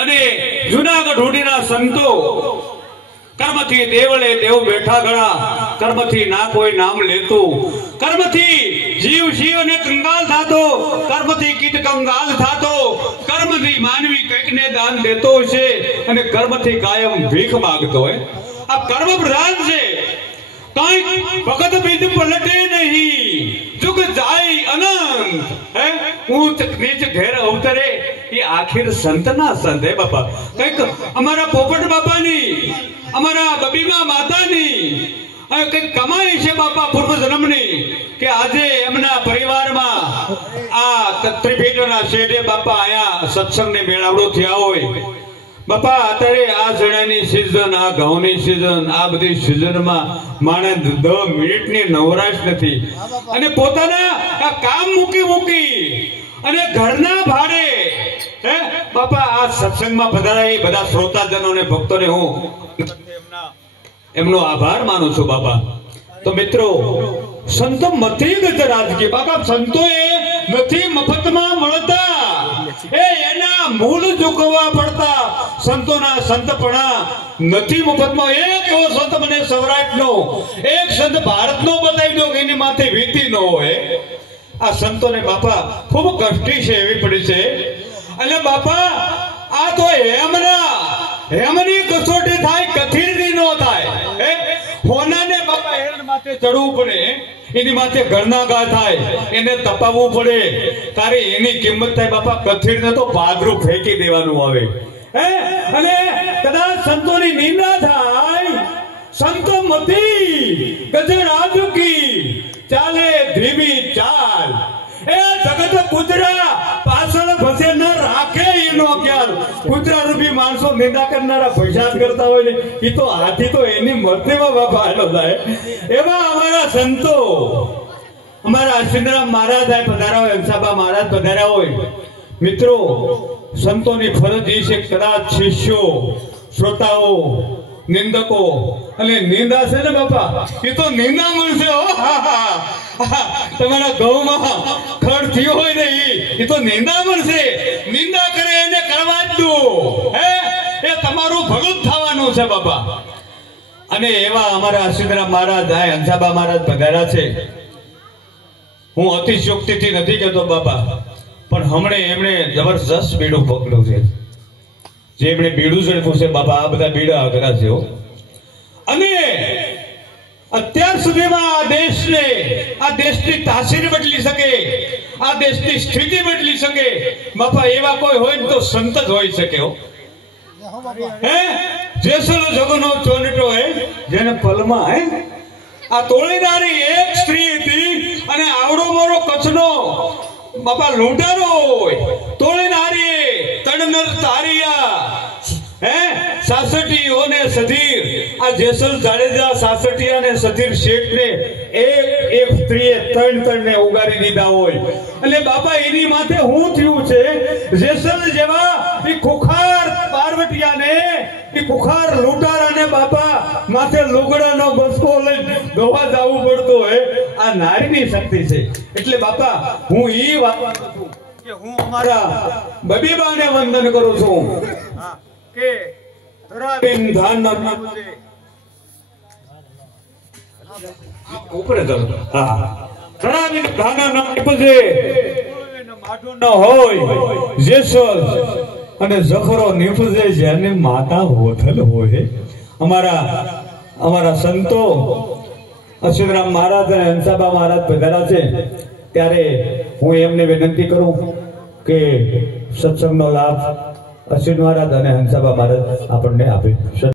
અને જુનાગઢ હુડીના સંતો કર્મથી દેવળે દેવ બેઠા ગણા, કર્મથી ના કોઈ નામ લેતું, કર્મથી જીવ શિવ અને કંગાલ થાતો, કર્મથી કીટ કંગાલ થાતો, કર્મથી માનવી કંઈક ને દાન દેતો છે અને કર્મથી કાયમ ભીખ માંગતો હોય. આ કર્મ પ્રધાન છે. કઈ વખત બીજ પલટે નહીં, જુગ જાય અનંત. હે ઊંચ નીચ ઘેર અવતરે એ આખિર સંતના સંત. હે બાપા, કઈક અમારા પોપટ બાપાની, અમારા બબીમા માતાની કઈક કમાઈ છે બાપા પૂર્વ જન્મની, કે આજે એમના પરિવારમાં આ ત્રિભેટના શેઠે બાપા આયા સત્સંગની મેળાવડો થયા હોય. બાપા અત્યારે આ ચણાની સીઝન, આ ઘઉંની સીઝન, આ બધી સીઝનમાં માણસ 10 મિનિટની નવરાશ નથી અને પોતાના કામ મૂકી અને ઘરના ભાડે હે બાપા આ સત્સંગમાં પધારાય બધા શ્રોતાજનો અને ભક્તોને હું એમનો આભાર માનું છું બાપા. તો મિત્રો, સંતો મથી ગજરાજકી બાપા, સંતો એ નથી મફતમાં મળતા, એના મૂળ ચૂકવવા પડતા. સંતોના સંતપણા નથી મફતમાં. એક એવો સંત મને સૌરાષ્ટ્રનો, એક સંત ભારતનો બતાવી દો કે એની માથે વીતી ન હોય. આ સંતોને બાપા ખૂબ કષ્ટી છે એવી પડી છે. અને બાપા આ તો હેમની કસોટી થાય, કથિરની ન થાય. હોનાને બાપા હેરણ માથે ચડવું પડે, એની માથે ઘરના ગા થાય, એને તપાવવું પડે, તારે એની કિંમત થાય બાપા. કથિરને તો પાદરું ફેંકી દેવાનું આવે. અને કદાચ સંતોની નિંદા થાય, સંતો મતી ગજરાજકી ચાલે ધીમી ચાલ. એ જગત કૂતરા પાછળ ભસે ન રાખે એનો ખ્યાલ. કૂતરા રૂપી માણસો નિંદા કરનારા પૈસા કરતા હોય ને, એ તો હાથી તો એની મરતીમાં બાપા આલો થાય. એવા અમારા સંતો, અમારા અશ્વિનરામ મહારાજ પધાર્યા હોય, હંસાબા મહારાજ પધાર્યા હોય. મિત્રો, સંતોની ફરજ એ છે, કદાચ શિષ્યો, શ્રોતાઓ, નિંદકો અને નિંદા છે ને બાપા, એ તો નિંદા મળશે. તમારા ઘઉંમાં ખડ થયો હોય ને એ તો નિંદા મળશે. નિંદા કરે એને કરવા જ દો. એ તમારું ભલું થવાનું છે બાપા. અને એવા અમારા અશ્વિનરામ મહારાજ, હંસાબા મહારાજ પધાર્યા છે. હું અતિશયોક્તિથી નથી કહેતો બાપા, પણ હમણે એમણે જબરજસ્ત બીડું પકડ્યું છે. જે એમણે બીડું ઝડપ્યું છે બાપા, આ બધા બીડા અઘરા છે. અને અત્યાર સુધીમાં આ દેશની તાસીર બદલી શકે, આ દેશની સ્થિતિ બદલી શકે બાપા, એવા કોઈ હોય ને તો સંત જ હોઈ શકે. જેસલ જગનો ચોનટો હે જેને પલમાં આ તોળીદારી એક સ્ત્રી હતી અને આવડો મોરો કચ્છનો બાપા લૂંટારો હોય. તોળીદારી તણનર તારિયા સાસઠીઓ ને સધીર, આ જેસલ જાડેજા સાસઠિયા ને સધીર શેઠ ને એક સ્ત્રીએ ત્રણ ને ઉગારી દીધા હોય. એટલે બાપા એની માથે શું થયું છે? જેસલ જેવા એ ખુખાર પાર્વતીયાને, એ ખુખાર લૂંટારાને બાપા માથે લુગડાનો બસકો લઈ ગવા જવું પડતું હોય. આ નારીની શક્તિ છે. એટલે બાપા હું ઈ વાત છું કે હું અમારા બબીબાને વંદન કરું છું કે ધરાબેન ધાન ઉપરે ચાલો. હા, ધરાબેન ધાના નામ નીપજે માઠું ન હોય, જેસલ અને જખરો નીપજે જેને માતા હોથલ હોય. અમારા સંતો અશ્વિનરામ મહારાજ અને હંસાબા મહારાજ પધાર્યા છે, ત્યારે હું એમને વિનંતી કરું કે સત્સંગનો લાભ અશ્વિન મહારાજ અને હંસાબા મહારાજ આપણને આપે.